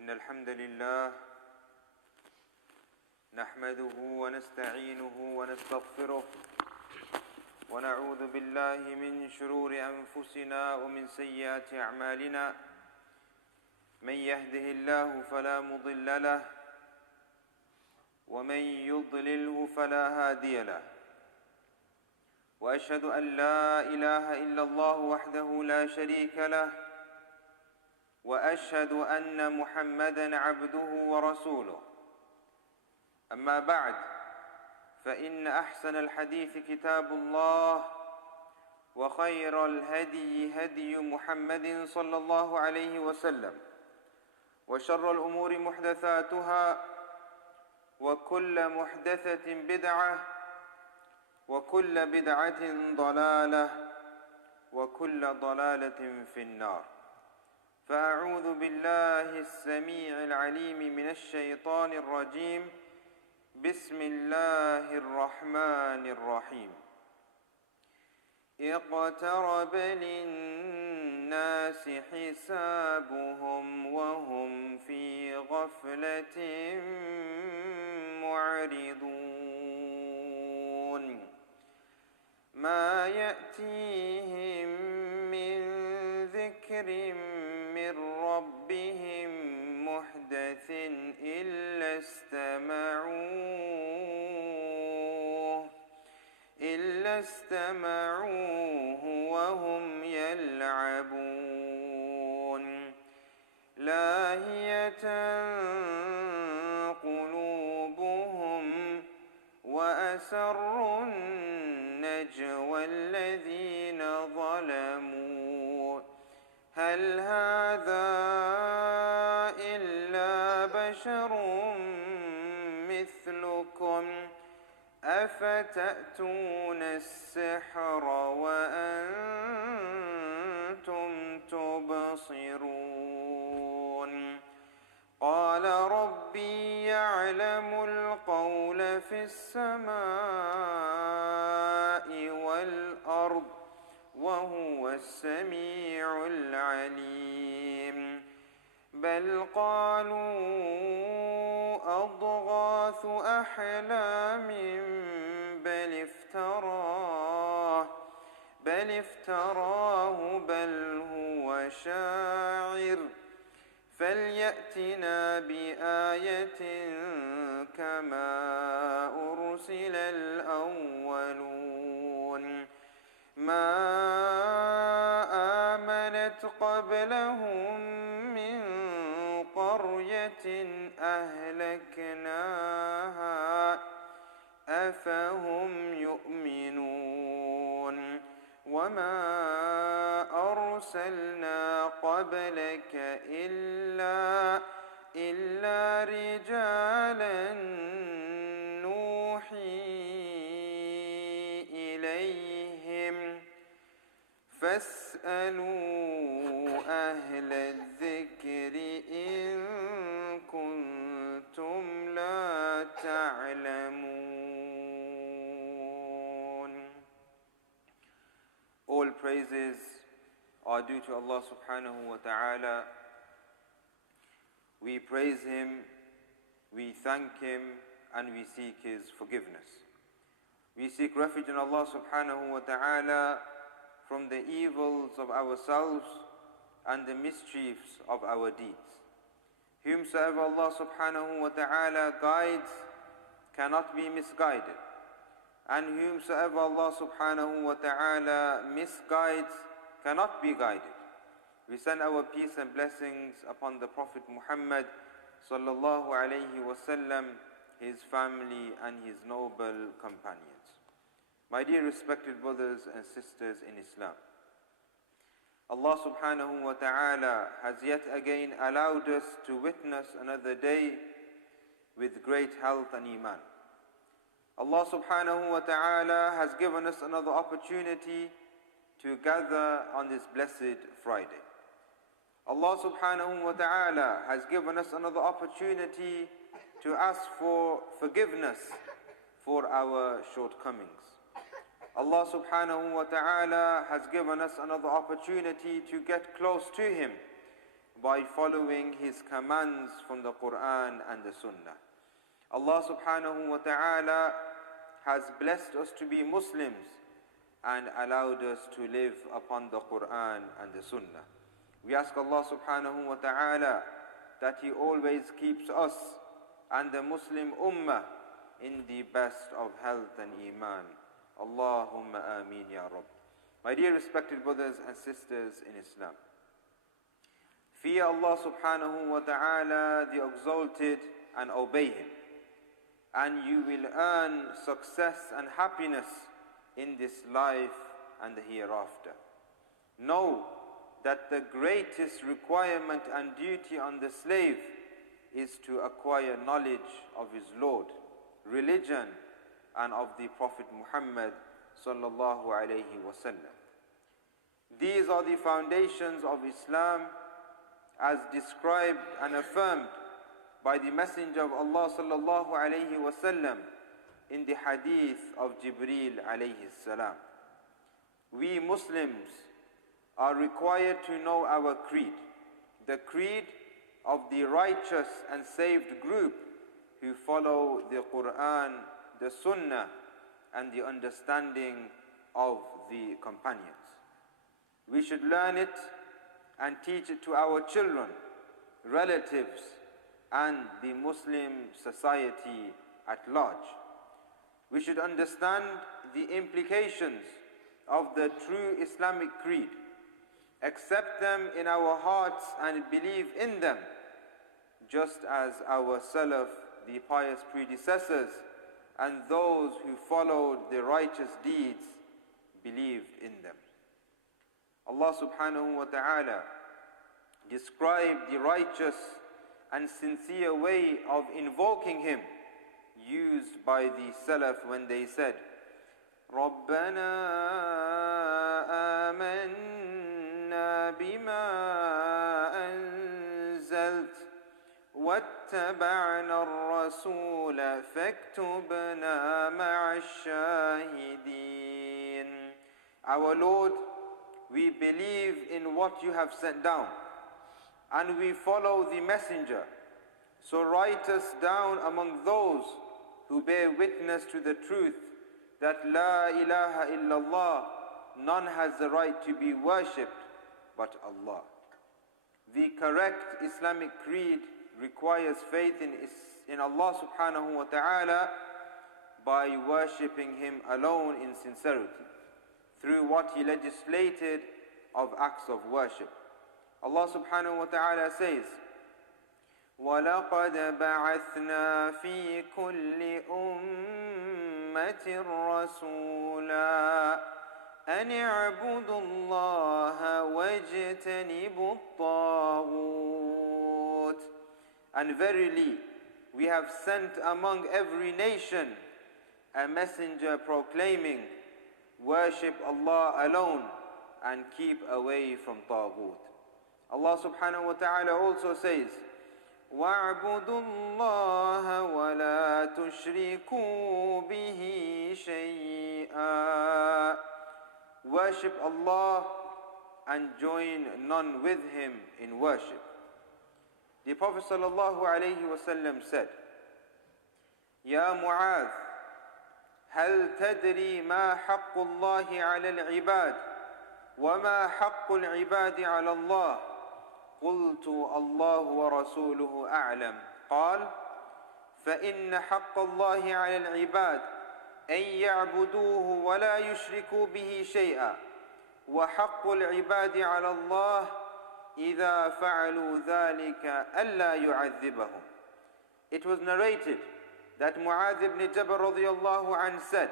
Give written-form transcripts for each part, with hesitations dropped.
إن الحمد لله نحمده ونستعينه ونستغفره ونعوذ بالله من شرور أنفسنا ومن سيئات أعمالنا من يهده الله فلا مضل له ومن يضلله فلا هادي له وأشهد أن لا إله إلا الله وحده لا شريك له وأشهد أن محمدًا عبده ورسوله أما بعد فإن أحسن الحديث كتاب الله وخير الهدي هدي محمد صلى الله عليه وسلم وشر الأمور محدثاتها وكل محدثة بدعة وكل بدعة ضلالة وكل ضلالة في النار. فأعوذ بالله السميع العليم من الشيطان الرجيم. بسم الله الرحمن الرحيم. اقترب للناس حسابهم وهم في غفلة معرضون ما يأتيهم من ذكر من ربهم محدث إلا استمعوه وهم يلعبون لاهية قلوبهم وأسروا النجوى الذين ظلموا هل هذا إلا بشر مثلكم أفتأتون السحر وأنتم تبصرون قال ربي يعلم القول في السماء والأرض وهو السميع العليم بل قالوا أضغاث أحلام بل افتراه بل هو شاعر فليأتنا بآية كما أرسل الأولون ما آمنت قبلهم من قرية أهلكناها أفهم يؤمنون وما أرسلنا قبلك إلا رجالا نوحي إليهم فاسألوا أهل الذكر إن كنتم لا تعلمون. All praises are due to Allah subhanahu wa ta'ala. We praise Him, we thank Him, and we seek His forgiveness. We seek refuge in Allah subhanahu wa ta'ala from the evils of ourselves and the mischiefs of our deeds. Whomsoever Allah subhanahu wa ta'ala guides cannot be misguided, and whomsoever Allah subhanahu wa ta'ala misguides cannot be guided. We send our peace and blessings upon the Prophet Muhammad sallallahu alayhi wasallam, his family and his noble companions. My dear respected brothers and sisters in Islam, Allah subhanahu wa ta'ala has yet again allowed us to witness another day with great health and iman. Allah subhanahu wa ta'ala has given us another opportunity to gather on this blessed Friday. Allah subhanahu wa ta'ala has given us another opportunity to ask for forgiveness for our shortcomings. Allah subhanahu wa ta'ala has given us another opportunity to get close to Him by following His commands from the Quran and the Sunnah. Allah subhanahu wa ta'ala has blessed us to be Muslims and allowed us to live upon the Quran and the Sunnah. We ask Allah subhanahu wa ta'ala that He always keeps us and the Muslim Ummah in the best of health and Iman. Allahumma ameen ya Rabb. My dear respected brothers and sisters in Islam, fear Allah subhanahu wa ta'ala, the exalted, and obey Him, and you will earn success and happiness in this life and the hereafter. Know that the greatest requirement and duty on the slave is to acquire knowledge of his Lord, religion, and of the Prophet Muhammad sallallahu alayhi wasallam. These are the foundations of Islam as described and affirmed by the Messenger of Allah sallallahu alayhi wasallam in the hadith of Jibreel alayhi salam. We Muslims are required to know our creed, the creed of the righteous and saved group who follow the Quran, the Sunnah, and the understanding of the companions. We should learn it and teach it to our children, relatives, and the Muslim society at large. We should understand the implications of the true Islamic creed, accept them in our hearts and believe in them, just as our Salaf, the pious predecessors, and those who followed the righteous deeds believed in them. Allah subhanahu wa ta'ala described the righteous and sincere way of invoking Him used by the Salaf when they said, رَبَّنَا آمَنَّا بِمَا أَنزَلْتَ وَاتَّبَعْنَا الرَّسُولَ فَاكْتُبْنَا مَعَ الشَّاهِدِينَ. Our Lord, we believe in what you have sent down, and we follow the messenger. So write us down among those who bear witness to the truth that La ilaha illallah, none has the right to be worshipped but Allah. The correct Islamic creed requires faith in Allah subhanahu wa ta'ala by worshipping Him alone in sincerity, through what He legislated of acts of worship. Allah subhanahu wa ta'ala says, وَلَقَدْ بَعَثْنَا فِي كُلِّ أُمَّةٍ رَسُولًا أَنِ اعْبُدُوا اللَّهَ وَاجْتَنِبُوا الطَّاغُوتَ. And verily, we have sent among every nation a messenger proclaiming, worship Allah alone and keep away from Taghut. Allah subhanahu wa ta'ala also says, وَاعْبُدُوا اللَّهَ وَلَا تُشْرِكُوا بِهِ شَيْئًا. Worship Allah and join none with Him in worship. The Prophet sallallahu alayhi wa sallam said, يا معاذ هل تدري ما حق الله على العباد وما حق العباد على الله؟ قلت الله ورسوله أعلم. قال فإن حق الله على العباد أن يعبدوه ولا يشركوا به شيئا وحق العباد على الله إذا فعلوا ذلك ألا يعذبهم. It was narrated that Mu'adh ibn Jabal radiyallahu anhu said,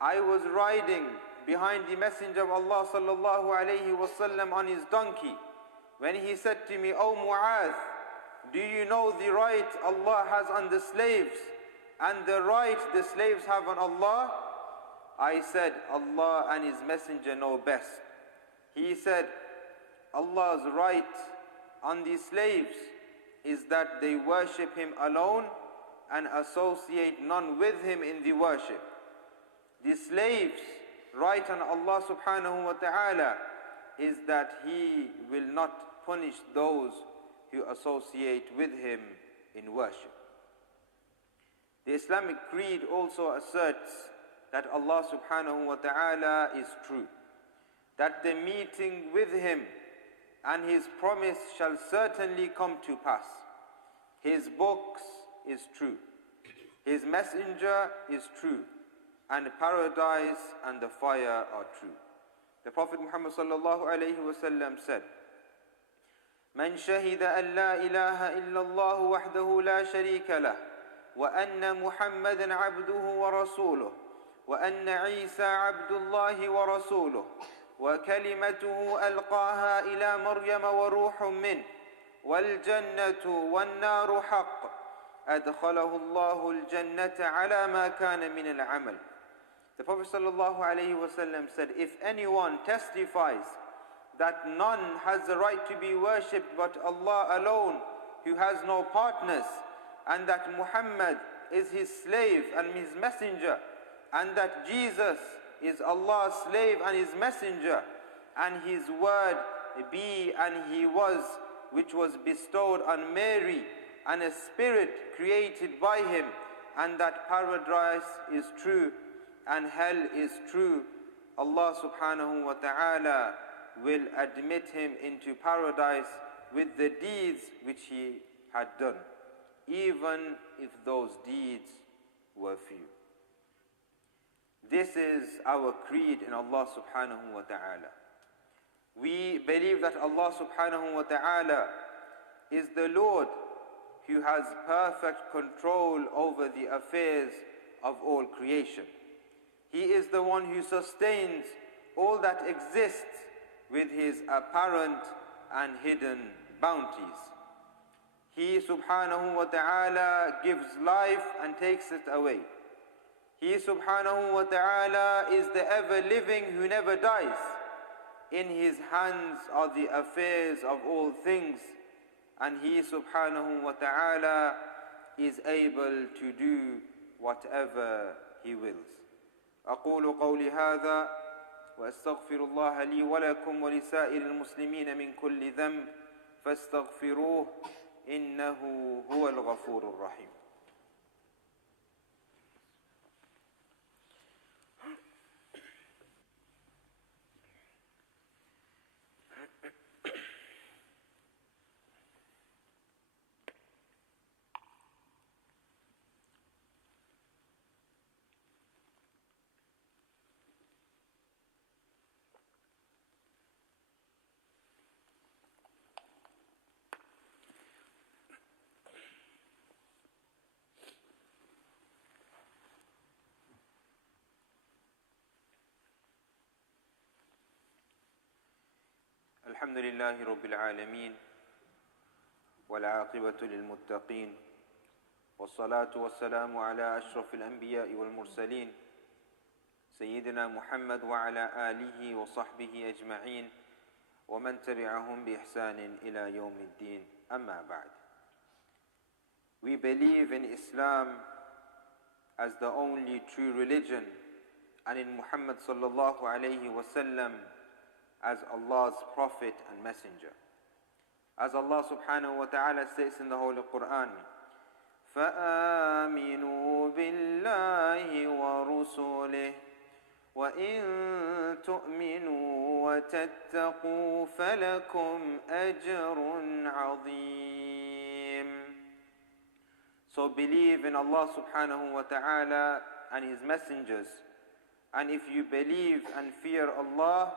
I was riding behind the Messenger of Allah sallallahu alayhi wasallam on his donkey when he said to me, O Mu'adh, do you know the right Allah has on the slaves and the right the slaves have on Allah? I said, Allah and His Messenger know best. He said, Allah's right on the slaves is that they worship Him alone and associate none with Him in the worship. The slaves' right on Allah subhanahu wa ta'ala is that He will not punish those who associate with him in worship. The Islamic creed also asserts that Allah subhanahu wa ta'ala is true, that the meeting with him and his promise shall certainly come to pass. His books is true, his messenger is true, and paradise and the fire are true. The Prophet Muhammad sallallahu alayhi wa sallam said, من شهد أن لا إله إلا الله وحده لا شريك له وأن محمدا عبده ورسوله وأن عيسى عبد الله ورسوله وكلمته ألقاها إلى مريم وروح منه والجنة والنار حق أدخله الله الجنة على ما كان من العمل. The Prophet ﷺ said, if anyone testifies that none has the right to be worshipped but Allah alone, who has no partners, and that Muhammad is his slave and his messenger, and that Jesus is Allah's slave and his messenger, and his word be and he was, which was bestowed on Mary, and a spirit created by him, and that paradise is true and hell is true, Allah subhanahu wa ta'ala will admit him into paradise with the deeds which he had done, even if those deeds were few. This is our creed in Allah subhanahu wa ta'ala. We believe that Allah subhanahu wa ta'ala is the Lord who has perfect control over the affairs of all creation. He is the one who sustains all that exists with his apparent and hidden bounties. He subhanahu wa ta'ala gives life and takes it away. He subhanahu wa ta'ala is the ever-living who never dies. In his hands are the affairs of all things, and he subhanahu wa ta'ala is able to do whatever he wills. أقول قولي هذا وأستغفر الله لي ولكم ولسائر المسلمين من كل ذنب فاستغفروه إنه هو الغفور الرحيم. الحمد لله رب العالمين والعاقبة للمتقين والصلاة والسلام على أشرف الأنبياء والمرسلين سيدنا محمد وعلى آله وصحبه أجمعين ومن تبعهم بإحسان إلى يوم الدين أما بعد. We believe in Islam as the only true religion, and in Muhammad sallallahu alayhi wa sallam as Allah's prophet and messenger. As Allah subhanahu wa ta'ala states in the Holy Quran, فَآمِنُوا بِاللَّهِ وَرُسُلِهِ وَإِن تُؤْمِنُوا وَتَتَّقُوا فَلَكُمْ أَجْرٌ عَظِيمٌ. So believe in Allah subhanahu wa ta'ala and his messengers, and if you believe and fear Allah,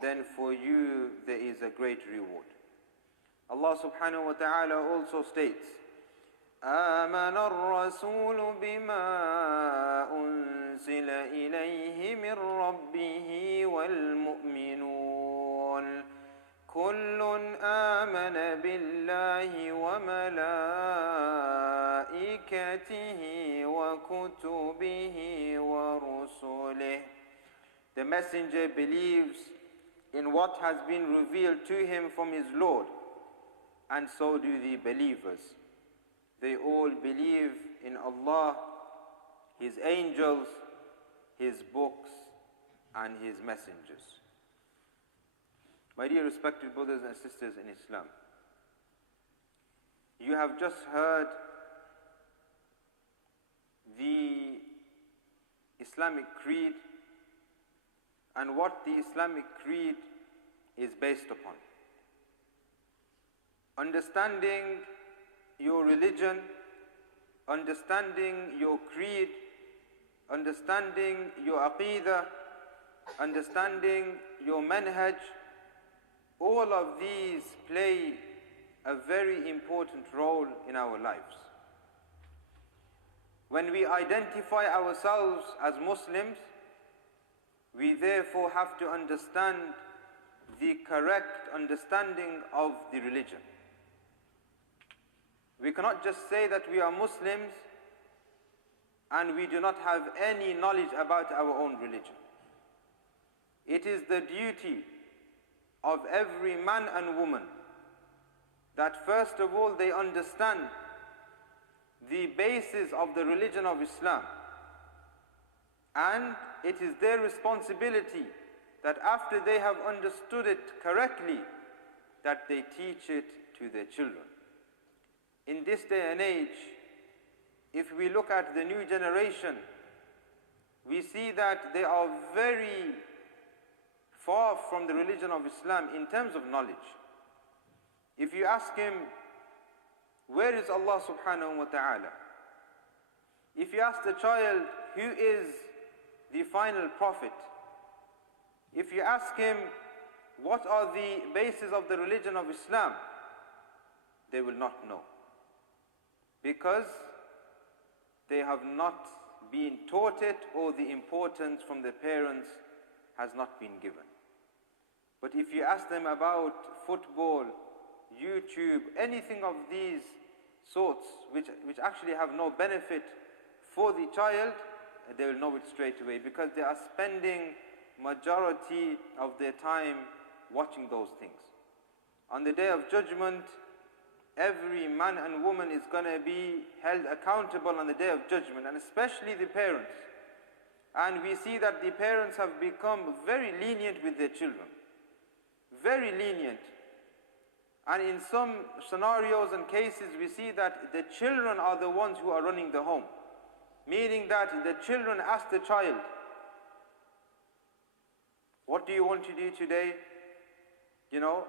then for you there is a great reward. Allah subhanahu wa ta'ala also states, آمن الرسول بما أنزل إليه من ربه والمؤمنون كل آمن بالله وملائكته وكتبه ورسله. The messenger believes in what has been revealed to him from his Lord, and so do the believers. They all believe in Allah, his angels, his books, and his messengers. My dear respected brothers and sisters in Islam, you have just heard the Islamic creed and what the Islamic creed is based upon. Understanding your religion, understanding your creed, understanding your aqidah, understanding your manhaj, all of these play a very important role in our lives. When we identify ourselves as Muslims, we therefore have to understand the correct understanding of the religion. We cannot just say that we are Muslims and we do not have any knowledge about our own religion. It is the duty of every man and woman that first of all they understand the basis of the religion of Islam, and it is their responsibility that after they have understood it correctly, that they teach it to their children. In this day and age, if we look at the new generation, we see that they are very far from the religion of Islam in terms of knowledge. If you ask him, where is Allah subhanahu wa ta'ala? If you ask the child, who is the final prophet? If you ask him, what are the bases of the religion of Islam? They will not know. Because they have not been taught it, or the importance from their parents has not been given. But if you ask them about football, YouTube, anything of these sorts, which actually have no benefit for the child, they will know it straight away, because they are spending majority of their time watching those things. On the Day of Judgment, every man and woman is going to be held accountable on the Day of Judgment, and especially the parents. And we see that the parents have become very lenient with their children. Very lenient. And in some scenarios and cases, we see that the children are the ones who are running the home. Meaning that the children ask the child, what do you want to do today? You know,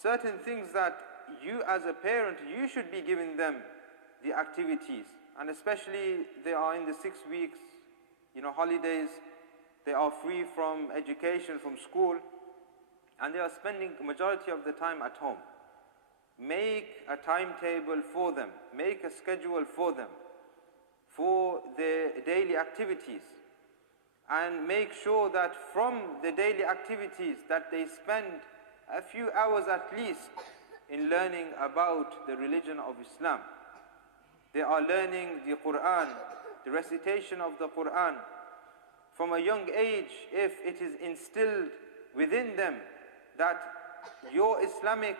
certain things that you as a parent, you should be giving them the activities. And especially they are in the 6 weeks, holidays. They are free from education, from school. And they are spending the majority of the time at home. Make a timetable for them. Make a schedule for them, for their daily activities. And make sure that from the daily activities that they spend a few hours at least in learning about the religion of Islam. They are learning the Quran, the recitation of the Quran. From a young age, if it is instilled within them that your Islamic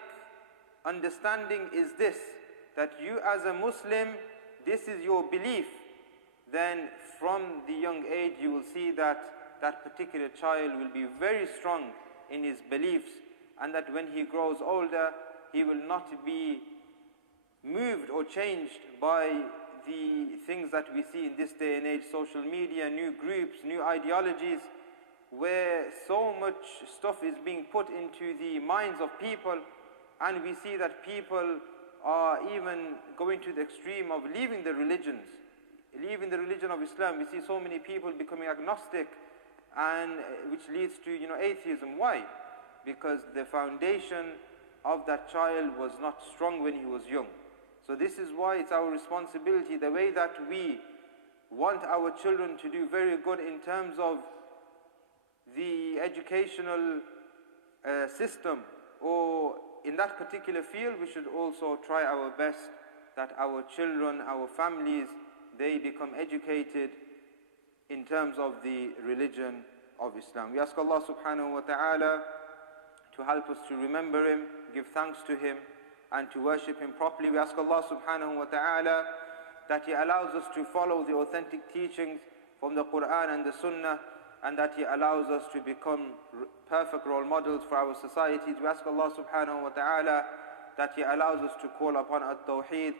understanding is this, that you as a Muslim, this is your belief, then from the young age you will see that that particular child will be very strong in his beliefs, and that when he grows older, he will not be moved or changed by the things that we see in this day and age, social media, new groups, new ideologies, where so much stuff is being put into the minds of people, and we see that people are even going to the extreme of leaving the religions, leaving the religion of Islam. We see so many people becoming agnostic, and which leads to atheism. Why? Because the foundation of that child was not strong when he was young. So this is why it's our responsibility, the way that we want our children to do very good in terms of the educational system, or in that particular field, we should also try our best that our children, our families, they become educated in terms of the religion of Islam. We ask Allah subhanahu wa ta'ala to help us to remember Him, give thanks to Him, and to worship Him properly. We ask Allah subhanahu wa ta'ala that He allows us to follow the authentic teachings from the Quran and the Sunnah, and that He allows us to become perfect role models for our societies. We ask Allah subhanahu wa ta'ala that He allows us to call upon at-tawheed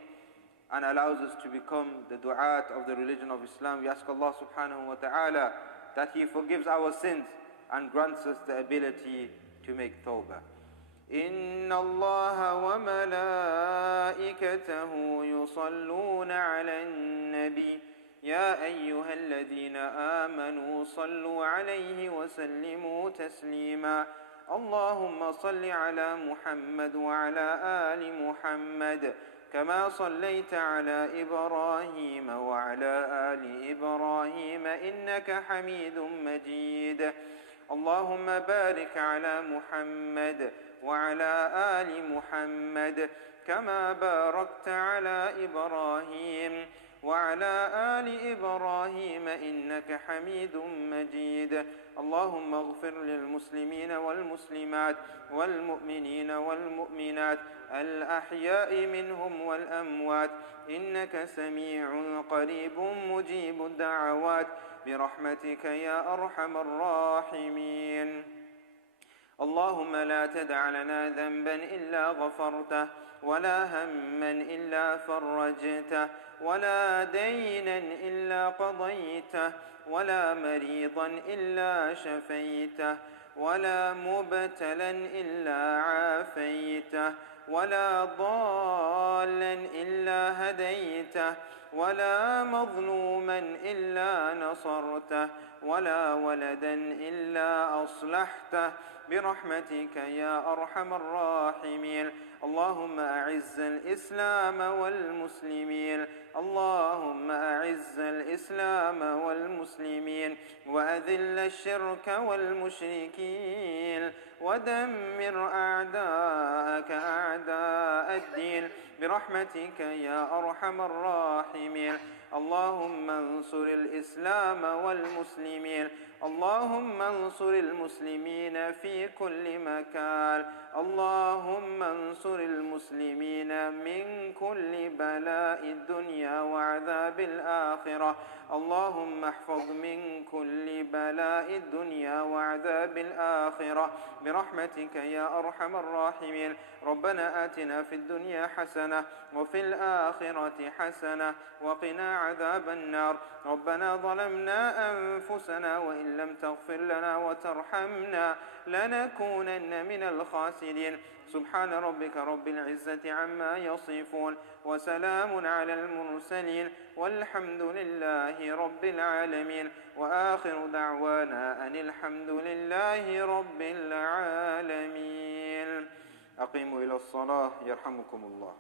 and allows us to become the du'at of the religion of Islam. We ask Allah subhanahu wa ta'ala that He forgives our sins and grants us the ability to make tawbah. إن الله وملائكته يصلون على النبي يا أيها الذين آمنوا صلوا عليه وسلموا تسليما اللهم صل على محمد وعلى آل محمد كما صليت على إبراهيم وعلى آل إبراهيم إنك حميد مجيد اللهم بارك على محمد وعلى آل محمد كما باركت على إبراهيم وعلى آل إبراهيم إنك حميد مجيد اللهم اغفر للمسلمين والمسلمات والمؤمنين والمؤمنات الأحياء منهم والأموات إنك سميع قريب مجيب الدعوات برحمتك يا أرحم الراحمين اللهم لا تدع لنا ذنبا إلا غفرته ولا هما إلا فرجته ولا دينا إلا قضيته ولا مريضا إلا شفيته ولا مبتلا إلا عافيته ولا ضالا إلا هديته ولا مظلوما إلا نصرته ولا ولدا إلا أصلحته برحمتك يا أرحم الراحمين اللهم أعز الإسلام والمسلمين اللهم أعز الإسلام والمسلمين وأذل الشرك والمشركين ودمر أعداءك أعداء الدين برحمتك يا أرحم الراحمين اللهم انصر الإسلام والمسلمين اللهم انصر المسلمين في كل مكان اللهم انصر المسلمين من كل بلاء الدنيا وعذاب الآخرة اللهم احفظ من كل بلاء الدنيا وعذاب الآخرة برحمتك يا أرحم الراحمين ربنا آتنا في الدنيا حسنة وفي الآخرة حسنة وقنا عذاب النار ربنا ظلمنا أنفسنا وإن لم تغفر لنا وترحمنا لنكونن من الخاسرين سبحان ربك رب العزة عما يصفون وسلام على المرسلين والحمد لله رب العالمين وآخر دعوانا أن الحمد لله رب العالمين أقيموا إلى الصلاة يرحمكم الله